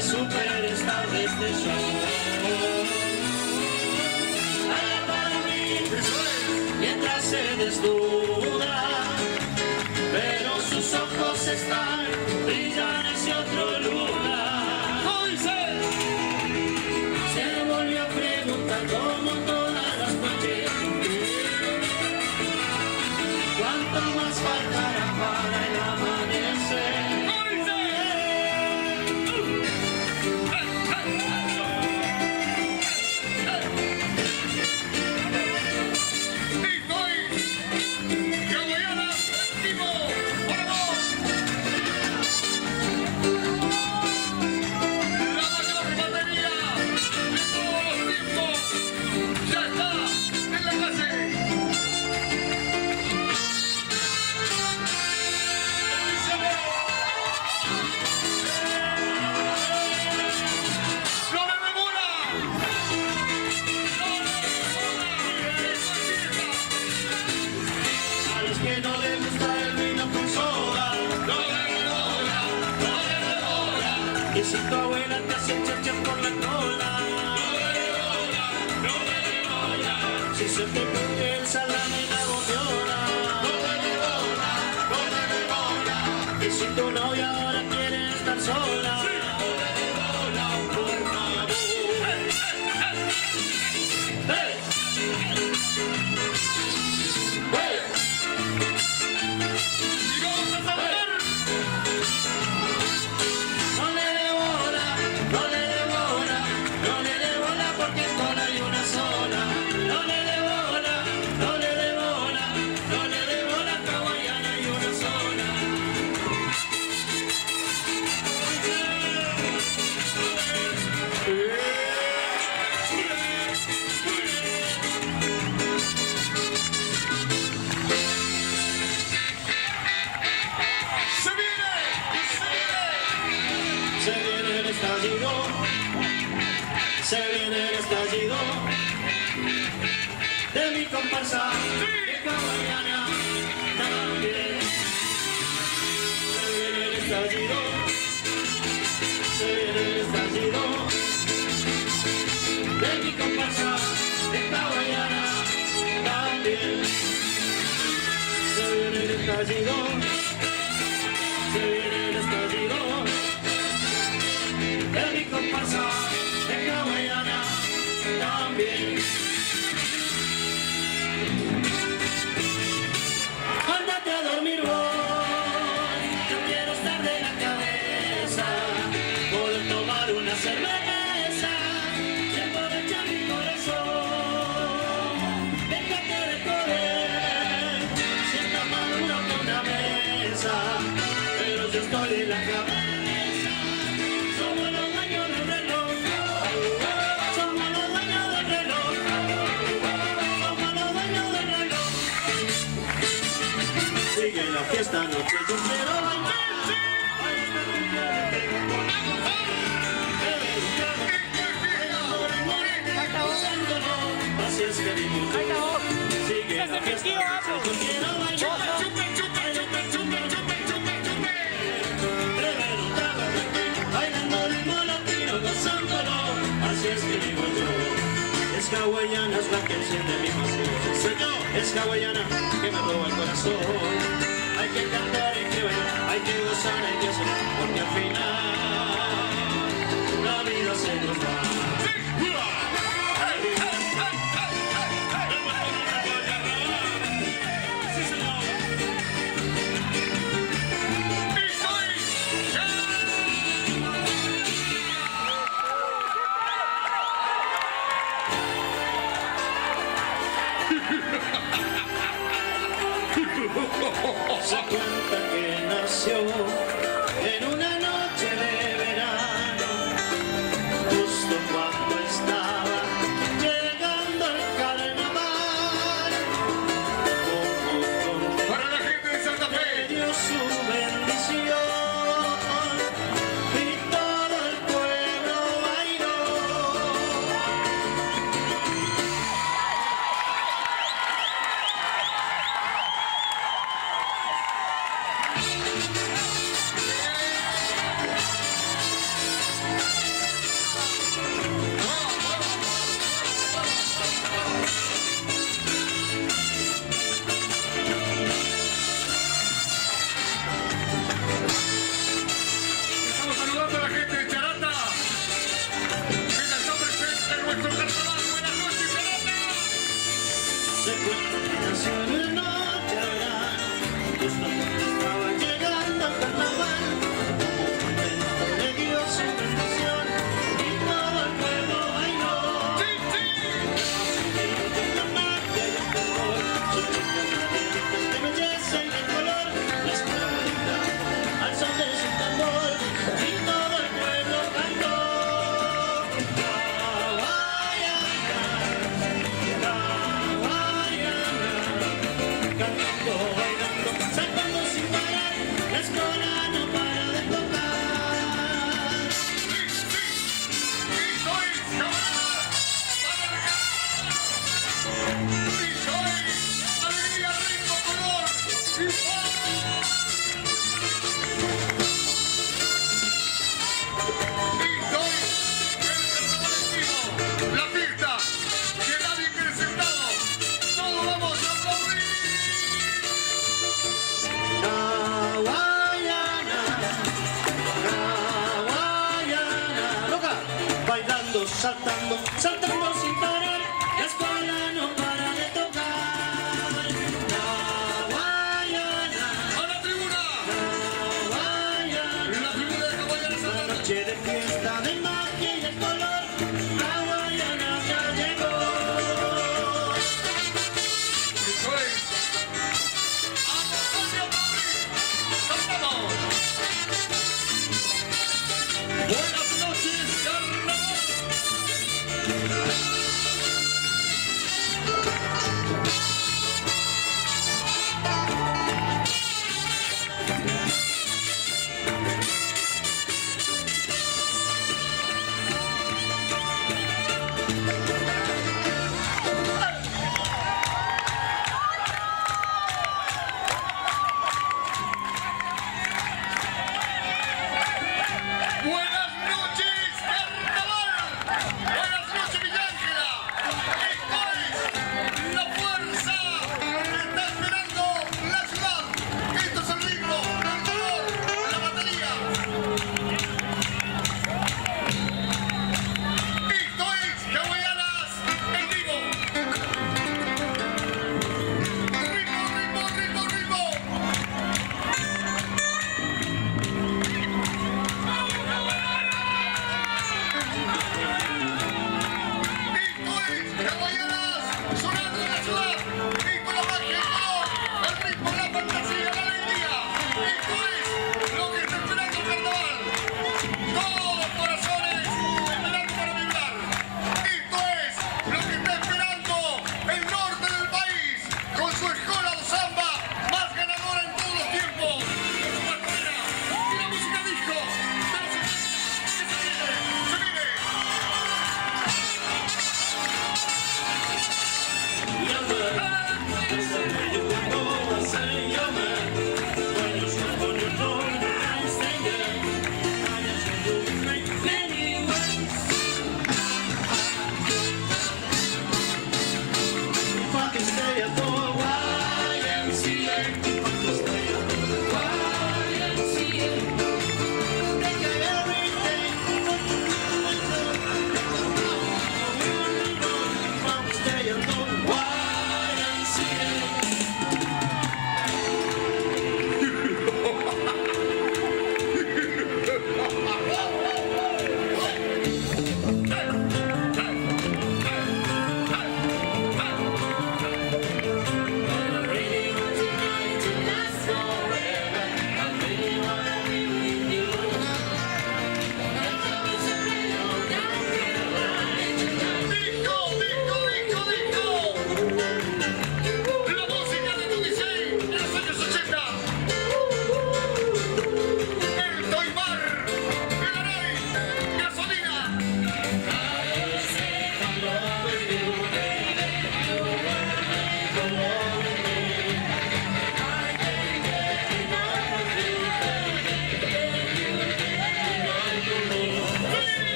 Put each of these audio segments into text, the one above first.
Superstar de este show. Baila para mí, mientras se desnuda, pero sus ojos están, brillan hacia otro lugar. Se volvió a preguntar como todas las noches, ¿cuánto más faltará para el amanecer? Que no le gusta el vino con soda, no le devora, no le devora. Y si tu abuela te hace chacha por la cola, no le devora, no le devora. Si se te pone el salame y la boteona, no le devora, no le devora. Y si tu novia ahora quiere estar sola, no le devora, por favor. ¡Hey! Se viene el estallido de mi comparsa de hawaiana también. Se viene el estallido, se viene el estallido de mi comparsa de hawaiana también. Se viene el estallido, se viene el estallido de mi comparsa de hawaiana también. Ándate a dormir hoy, yo quiero estar de la cabeza, poder tomar una cerveza y aprovechar mi corazón. Déjate de correr, sienta maduro con una mesa, pero yo estoy en la cabeza. Sigue la fiesta, noche yo quiero bailar. Así es que mi mujer sigue la fiesta, noche yo quiero bailar. Bailando ritmo latino, gozándolo. Así es que digo yo, es hawaiana es la que enciende mi pasión. Soy yo, es hawaiana que me roba el corazón. Hay que cantar, hay que bailar, hay que gozar, hay que hacer, porque al final la vida se nos va. Se cuenta que nació en una noche de verano, justo cuando saltando sin parar, la escuela no para de tocar. La Guayana, ¡A la tribuna! la Guayana, La tribuna de Guayana la Santana. noche de fiesta de magia y de color, la Guayana ya llegó. Esto es Antonio Mauri. ¡Cantamos! Buenas noches, carnaval. Buenas noches, carnaval. Buenas noches, Villa Ángel.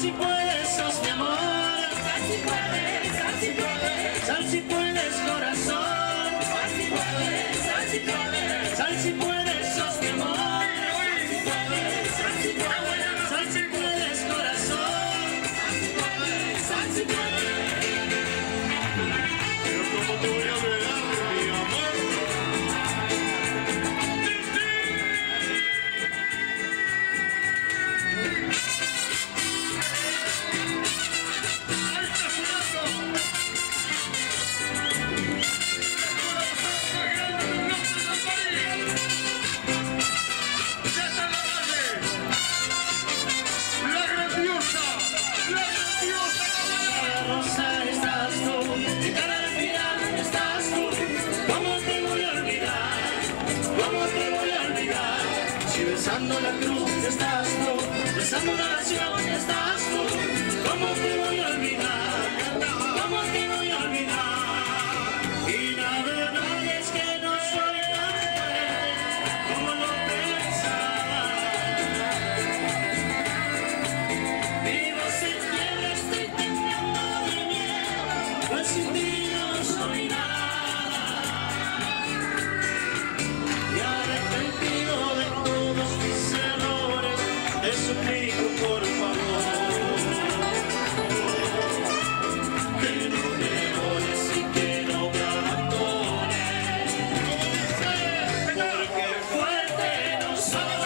si puedes, sos mi amor. Sal si puedes, sal si puedes. Sal si puedes, corazón. Sal si puedes, sal si puedes. Sal si puedes, sos mi amor. Sal si puedes, sal si puedes, corazón. Sal si puedes, sal si puedes. Pero cómo te voy a olvidar, mi amor. Ahí está sonando. Ya está en la calle. La grandiosa Rosa estás tú, en cada respirar estás tú. ¿Cómo te voy a olvidar? ¿Cómo te voy a olvidar? Si besando la cruz estás tú, besando la nación estás tú. ¿Cómo te voy a olvidar? ¿Cómo te voy a olvidar? Y la verdad es que no soy tan fuerte como lo pensaba. Vivo sin tierra, estoy temblando de miedo, pues sin ti no soy nada. Y arrepentido de todos mis errores, te suplico por favor que no me dejes y que no me abandones, porque fuerte no soy.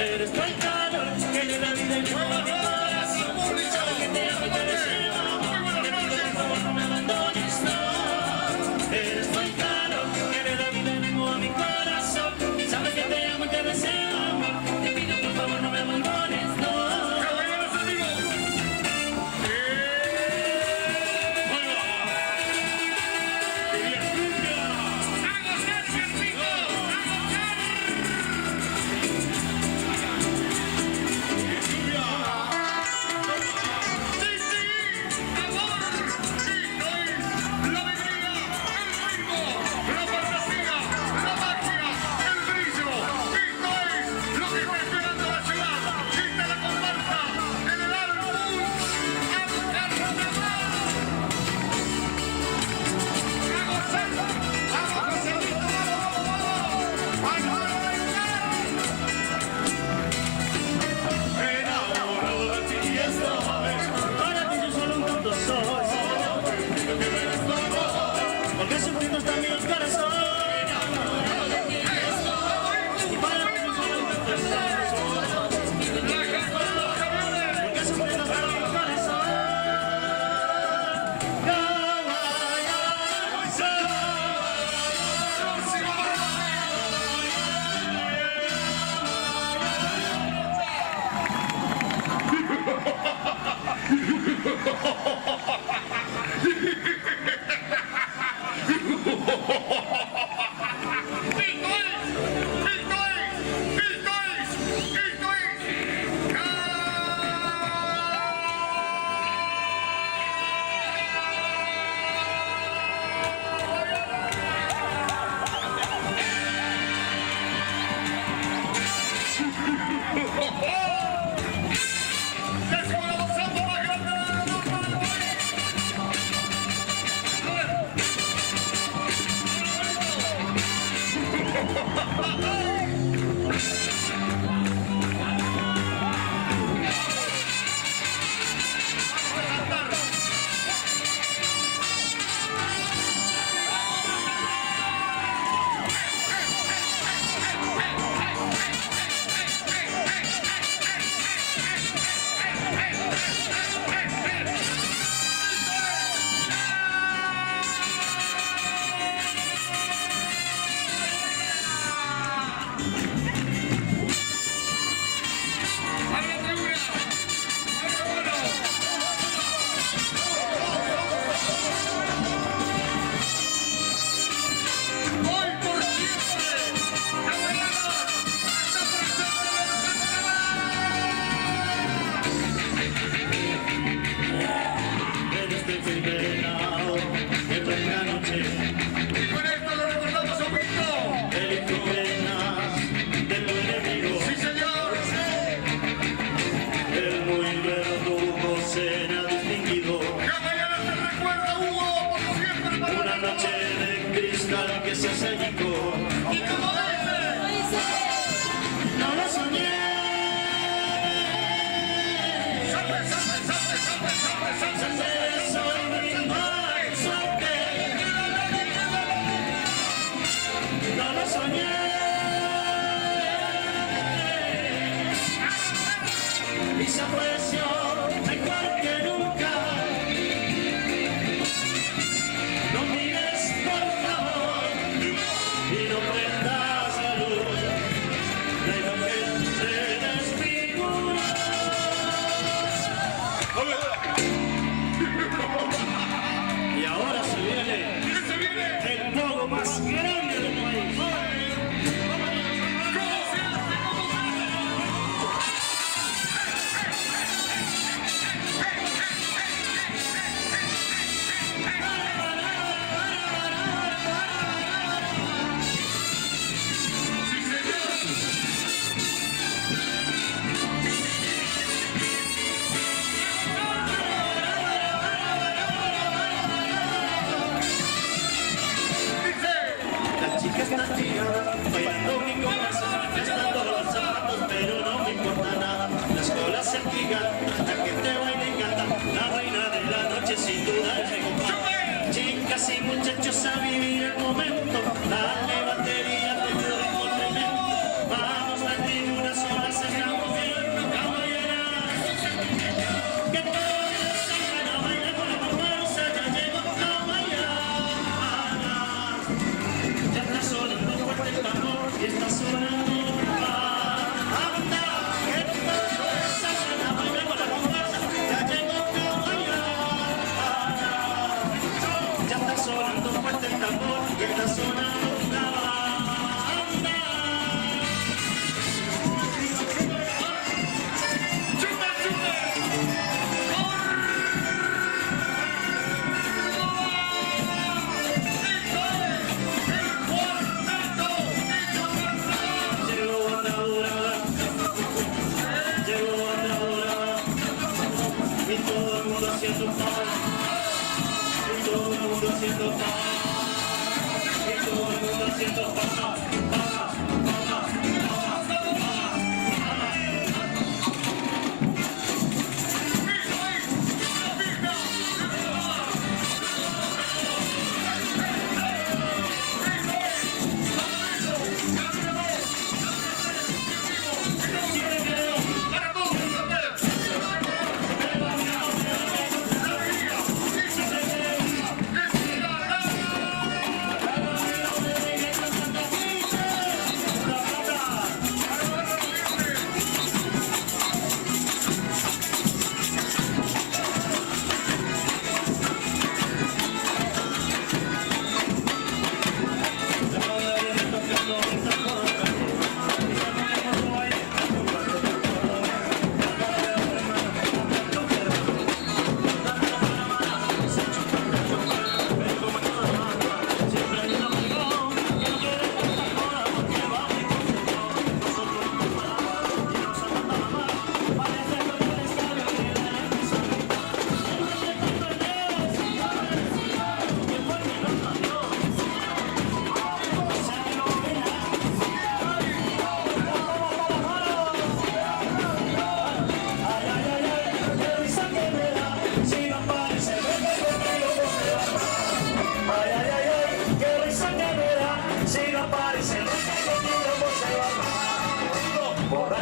Eres tu calor que le da vida y nueva a mi corazón. Sabes que te amo y te deseo. Te pido por favor no me abandones, no. Eres tu calor que le da vida y nueva a mi corazón. Sabes que te amo y te deseo. Te pido por favor no me abandones, no. Caballeros amigos. Para ti yo solo un tonto soy. Porque sufridos también los corazones. Y para ti yo solo un tonto soy. Porque sufridos también los corazones.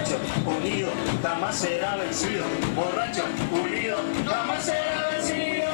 borracho, unido, jamás será vencido. Borracho, unido, jamás será vencido.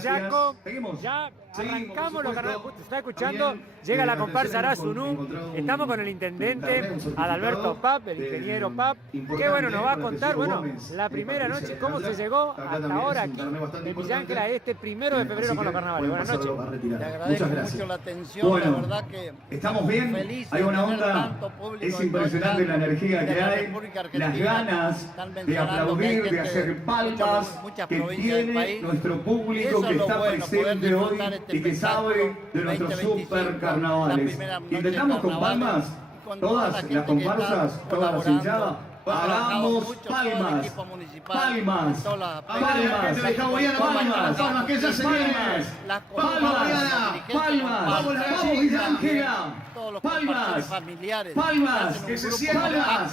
Chaco, ya arrancamos los carnavales. Se está escuchando, llega la comparsa Arazunú. Estamos con el intendente Adalberto Pap, el ingeniero Pap, que bueno, nos va a contar, bueno, la primera noche, cómo se llegó hasta ahora aquí en Villa Ángela, este 1 de febrero con los carnavales. Buenas noches. Te agradezco mucho la atención, la verdad que estamos bien, feliz hay de una tener onda, tanto público es en impresionante la energía que de la hay, República las Argentina. ganas Están de mencionando aplaudir, que hay de gente hacer de palmas muchas que provincias del tiene país. nuestro Y público eso que es lo está bueno, poder presente hoy disfrutar este y que sabe espectáculo de nuestros 2025, super la carnavales. primera noche de Intentamos con carnavales, palmas, con toda la todas gente las que está comparsas, todas las colaborando. hinchadas. Hagamos palmas, palmas, palmas, palmas, que ya se viene, palmas, vamos Villa Ángela, palmas, palmas, que se sientan,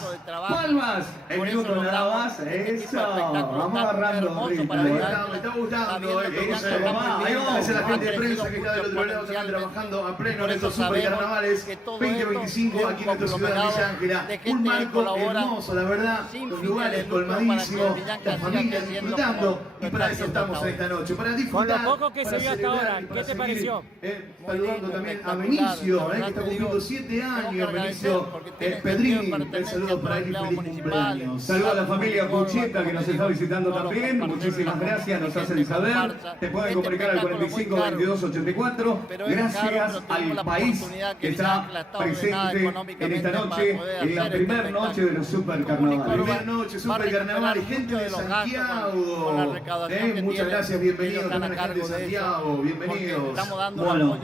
palmas, el minuto nada más, eso, vamos agarrando ritmo, me está gustando, eso, mamá, ahí vamos. Esa es la gente de prensa que está del otro lado, están trabajando a pleno en estos super carnavales 2025 aquí en nuestra ciudad de Villa Ángela. Un marco hermoso, la verdad, los lugares colmadísimos, las familias disfrutando, y para eso estamos en esta noche, para disfrutar. Con lo poco que se vio hasta ahora, ¿qué te pareció? Saludando también a Benicio, que está cumpliendo 7 años, Benicio Pedrini, el saludo para él y feliz cumpleaños. Saludos a la familia Pucheta que nos está visitando también, muchísimas gracias, nos hacen saber, te pueden comunicar al 45 22 84, gracias al país que está presente en esta noche, en la primera noche de los super carnavales. Primera noche, super carnaval y gente de Santiago. Muchas gracias, bienvenidos también a la gente de Santiago, bienvenidos. Bueno,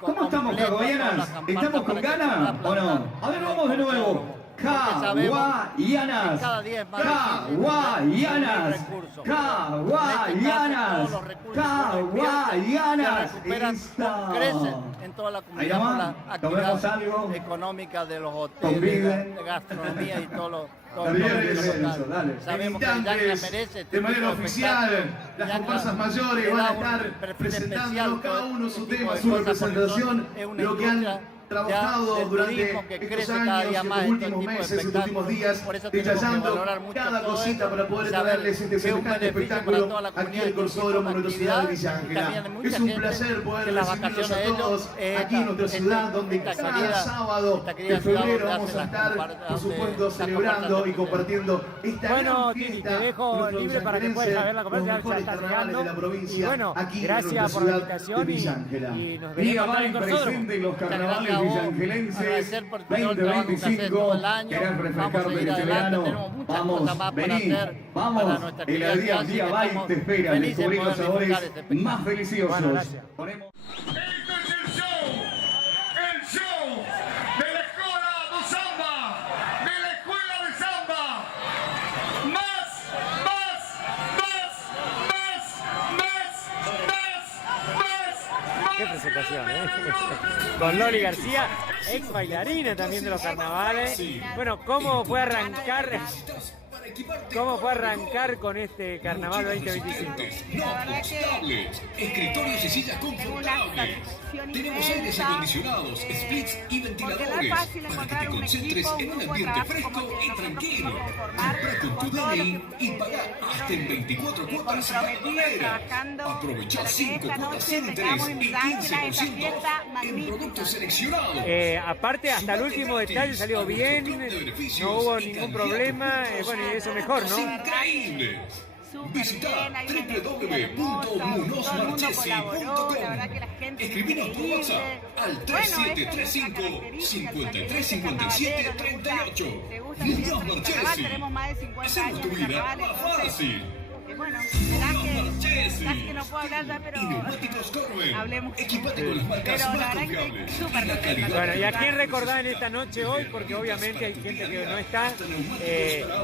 ¿cómo estamos, cagoyanas? ¿Estamos con ganas o no? A ver, vamos de nuevo. Caguayanas, caguayanas, caguayanas, caguayanas. Crecen en toda la comunidad por la actividad económica de los hoteles, de gastronomía y todo lo sabemos que Villa Ángela merece de manera oficial, las comparsas mayores van a estar presentando cada uno su tema, su representación, lo que han trabajado durante estos años, estos últimos meses, estos últimos días, detallando cada cosita para poder traerles este semejante espectáculo aquí al Corsódromo de nuestra ciudad de Villa Ángela. Es un placer poder recibirlos a todos aquí en nuestra ciudad, donde cada sábado de febrero vamos a estar, por supuesto, celebrando y compartiendo esta gran fiesta. Te dejo libre para que puedas ver la conversación, ya está llegando. Y bueno, gracias por la invitación y nos veremos en el Corsódromo. Los carnavales villangelenses, agradecer por todo el trabajo que haces todo el año. querés Vamos a refrescarte seguir este adelante, verano, tenemos muchas cosas más para vení, hacer para vamos, nuestra el actividad, día a así día que va y estamos te espera, felices de descubrir los poder sabores disfrutar este espectáculo. más deliciosos. Bueno, gracias. Ponemos... Este es el show de la escuela de samba, de la escuela de samba. Más, más, más, más, más, más, más. Qué presentación, ¿eh? Con Loli García, ex bailarina también de los carnavales. Bueno, ¿cómo fue arrancar? ¿Cómo fue arrancar con este carnaval 2025? No apostables, escritorios y sillas confortables. Tenemos aires acondicionados, splits y ventiladores para que te concentres en un ambiente fresco y tranquilo. Compra con tu DNI y paga hasta en 24 cuotas sin manera. Aprovecha 5 cuotas sin interés y 15% en productos seleccionados. Aparte, hasta el último detalle salió bien, no hubo ningún problema, bueno, y eso mejor, ¿no? Increíbles. Visita www.munosmarchesi.com. Escribinos por WhatsApp al 3735-535738. Munos Marchesi. Hacemos tu vida más fácil. Bueno, verán que casi que no puedo hablar ya, pero Y neumáticos Corben. hablemos. Equipate con las marcas Pero la más verdad que confiables. estoy súper contenta. Bueno, ¿y a quién recordar en esta noche hoy? Porque obviamente hay gente que no está.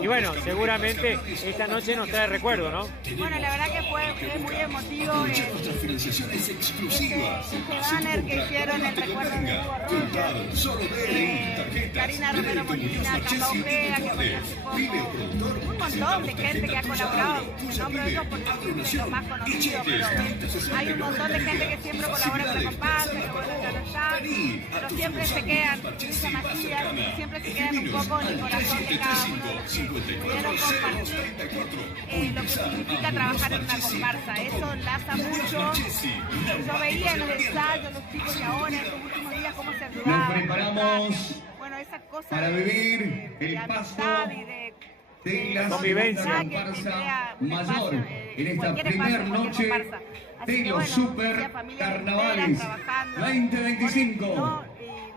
Y bueno, seguramente esta noche nos trae recuerdo, ¿no? Bueno, la verdad que fue muy emotivo Aprovecha nuestras financiaciones exclusivas. ese banner que hicieron en recuerdo de Hugo Comprar Rogers, solo DNI, tarjetas, Karina Romero Molina, Capa Ojeda, que participó, un montón de gente que ha colaborado, me nombro ellos porque son los más conocidos, pero hay un montón de gente que siempre colabora con la comparsa, que bueno, ya no está, pero siempre se quedan, Luisa Macías, siempre se quedan un poco en el corazón de cada uno de los que pudieron compartir lo que significa trabajar en una comparsa, eso enlaza mucho. Yo veía en los ensayos, los chicos y ahora en estos últimos días cómo se ayudaban. Nos preparamos bueno, esa cosa para vivir el de paso amistad y de de la Convivencia. segunda comparsa mayor en esta primera noche de los super carnavales 2025.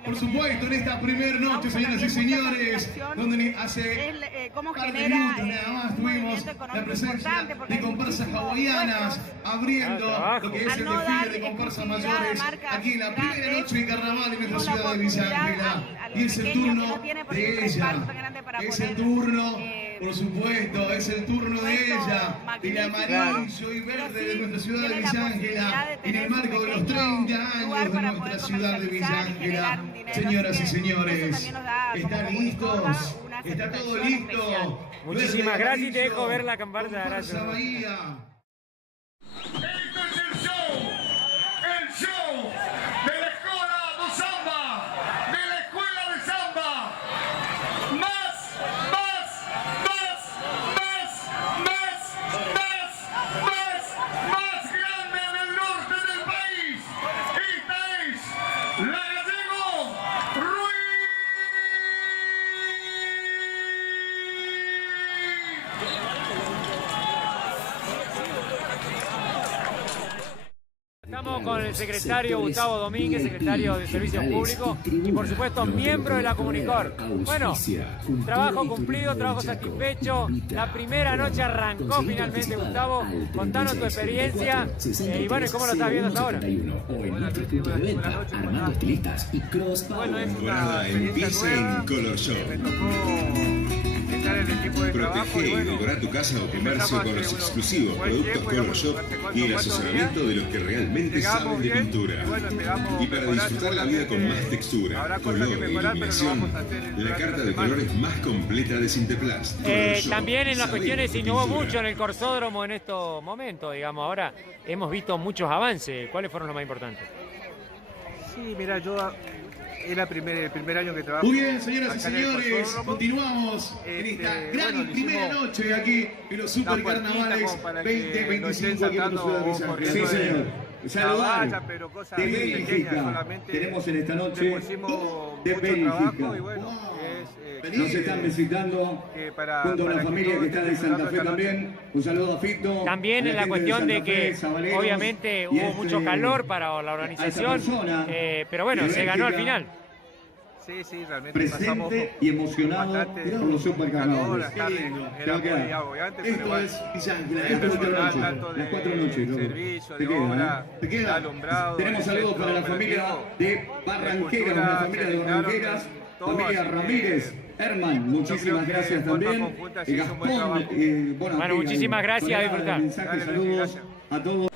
Por supuesto, en esta primera noche, señoras y señores, donde hace cómo par de genera minutos nada más tuvimos la presencia de comparsas hawaianas abriendo lo que es el desfile de comparsas mayores aquí en la primera noche de carnaval en nuestra ciudad de Villa Ángela. Y es el turno de ella. Es el turno, por supuesto, es el turno de ella, del amarillo y verde de nuestra ciudad de Villa Ángela, en el marco de los 30 años de nuestra ciudad de Villa Ángela. Señoras y señores, ¿están listos? ¿Está todo listo? Muchísimas gracias y te dejo ver la comparsa. Gracias. Bahía. Este es el show de la escuela de samba, de la escuela de samba. Más, más, más, más, más, más, más, más grande del norte del país. Esta es la Gallego Ruiz. Estamos con el secretario Gustavo Domínguez, secretario de Servicios Públicos y por supuesto miembro de la Comunicor. Bueno, trabajo cumplido, trabajo satisfecho. La primera noche arrancó finalmente, Gustavo. Contanos tu experiencia y bueno, ¿cómo lo estás viendo hasta ahora? Bueno, es una empieza en Color Shop. Protege y decora tu casa o comercio con los exclusivos productos Color Shop y el asesoramiento de los que realmente saben de pintura. Y para disfrutar la vida con más textura, color e iluminación, la carta de colores más completa de Sinteplast. También en las cuestiones se innovó mucho en el Corsódromo en estos momentos, digamos. Ahora hemos visto muchos avances. ¿Cuáles fueron los más importantes? Sí, mira, yo es el primer año que trabajo. Muy bien, señoras y acá en el señores, Corsódromo. continuamos en esta gran bueno, primera hicimos noche aquí en los Super Carnavales 2025 aquí en la ciudad de Villa Ángela. Sí, señor. Saludar valla, pero cosas de pequeñas, Bélgica. solamente Tenemos en esta le noche pusimos de mucho trabajo y Bélgica. bueno, Nos están visitando para junto a una que familia todos que está de estén Santa Fe disfrutando esta también. Un saludo a Fito. También a en la gente cuestión de Santa Fe, que Sabaleros, obviamente y hubo mucho calor para la a esta organización, persona pero bueno, de se ganó al Bélgica, final. Sí, realmente presente y emocionado por los supercarnavales. Las tardes era muy agobiante, pero igual. Esto es Villa Ángela, El esto es personal, Villa tanto las 4 noches, loco. servicio, Te de queda, obra, te de queda. alumbrado. Tenemos saludos para la familia de Barranqueras, una familia de Barranqueras, familia Ramírez, Herman, muchísimas gracias también. Gastón, bueno, muchísimas gracias, a disfrutar. Mensajes, saludos a todos.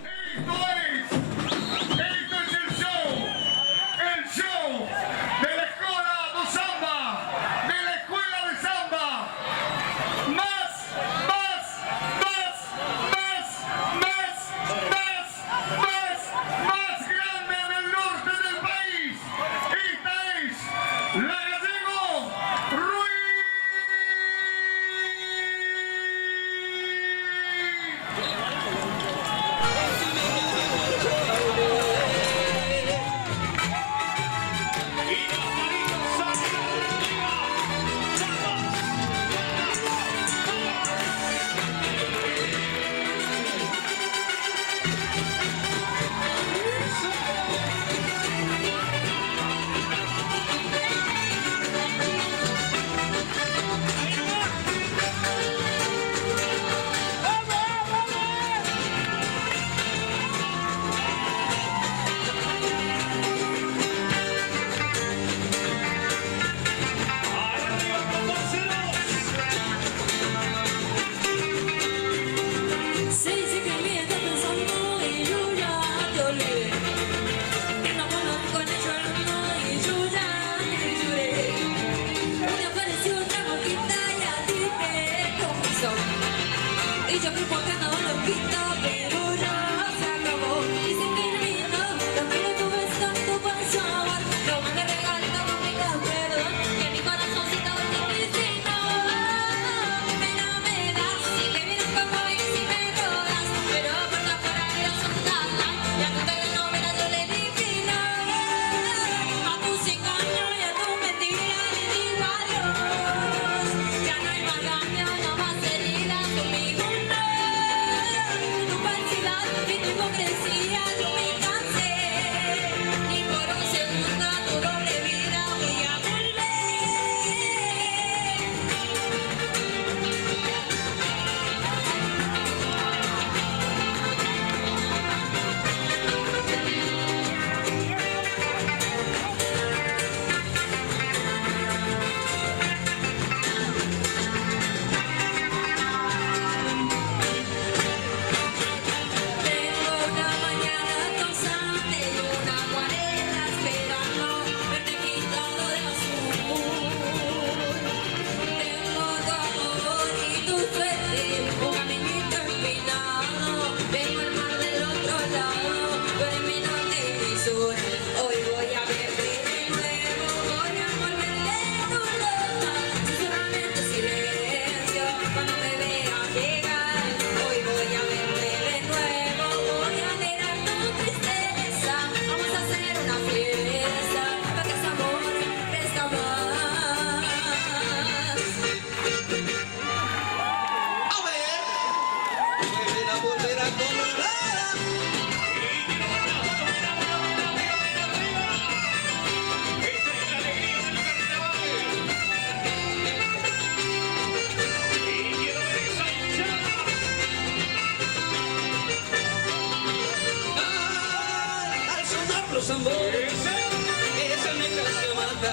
los tambores, esa negra se mata,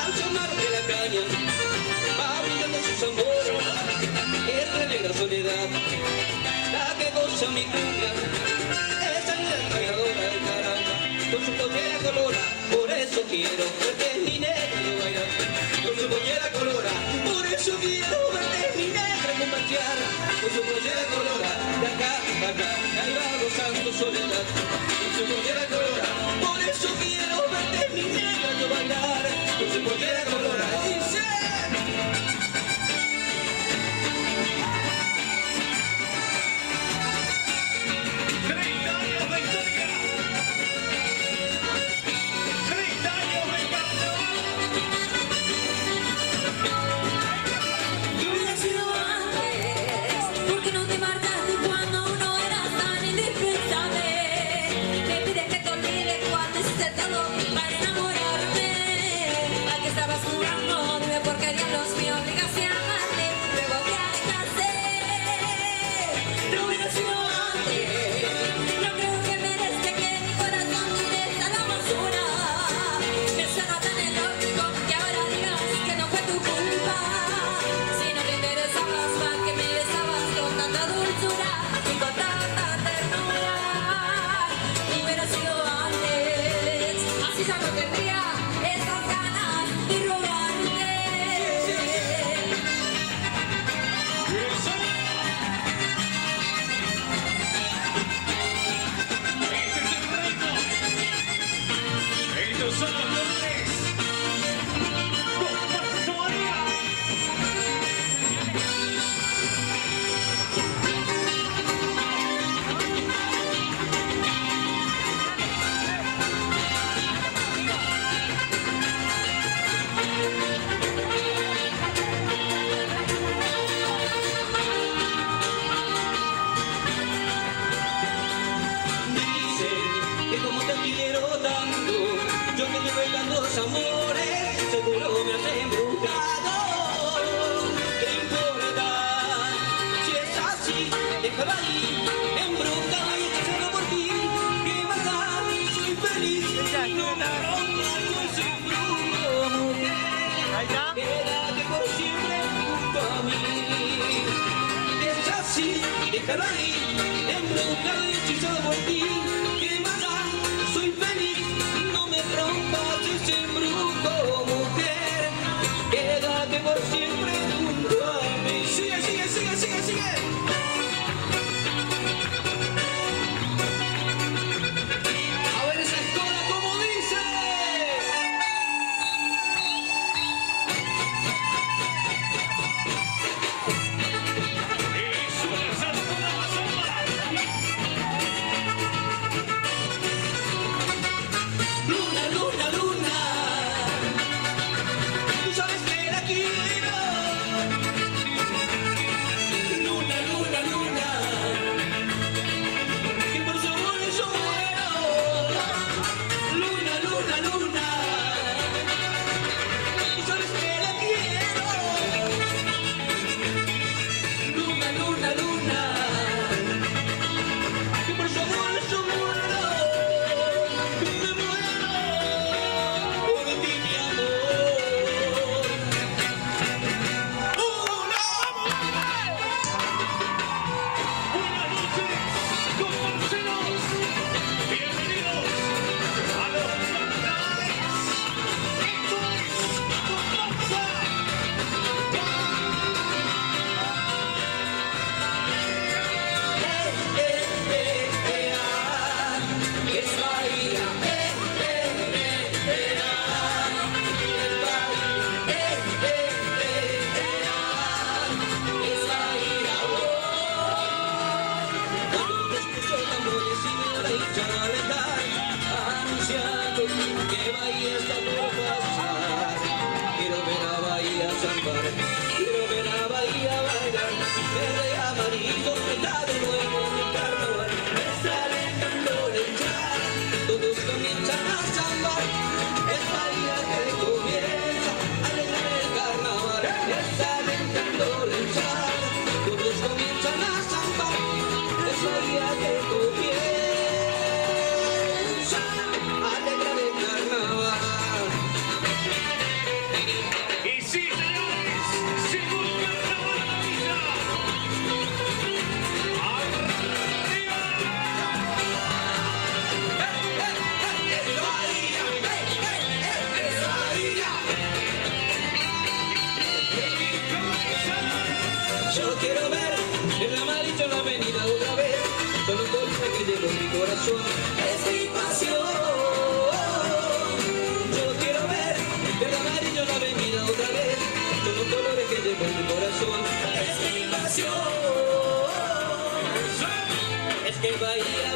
al sonar de la caña, va brillando sus tambores, esta negra soledad, la que goza mi cumbia, esa negra bailadora del caramba, con su pollera colora, por eso quiero verte mi negra y bailar, con su pollera colora, por eso quiero verte mi negra compartir, con su pollera colora, de acá a acá, ahí va gozando soledad. Con su pollera colora, por eso quiero verte mi negra yo bailar. Con su pollera colora, dice. comienzan a alentar, anunciando que Bahía está por pasar. Quiero ver a Bahía zambar, quiero ver a Bahía bailar, verde y amarillo está de nuevo en el carnaval. Está alentando el entrar, todos comienzan a zambar, es Bahía que comienza a alegrar el carnaval. Está alentando el entrar, todos comienzan a zambar, es Bahía que comienza a alegrar el carnaval. Y sí, señores, llegó el carnaval a la villa. Yo quiero ver el amarillo en la avenida otra vez, son los colores que llevo en mi corazón, es mi pasión. Yo quiero ver el amarillo en la avenida otra vez, son los colores que llevo en mi corazón, es mi pasión. Es que Bahía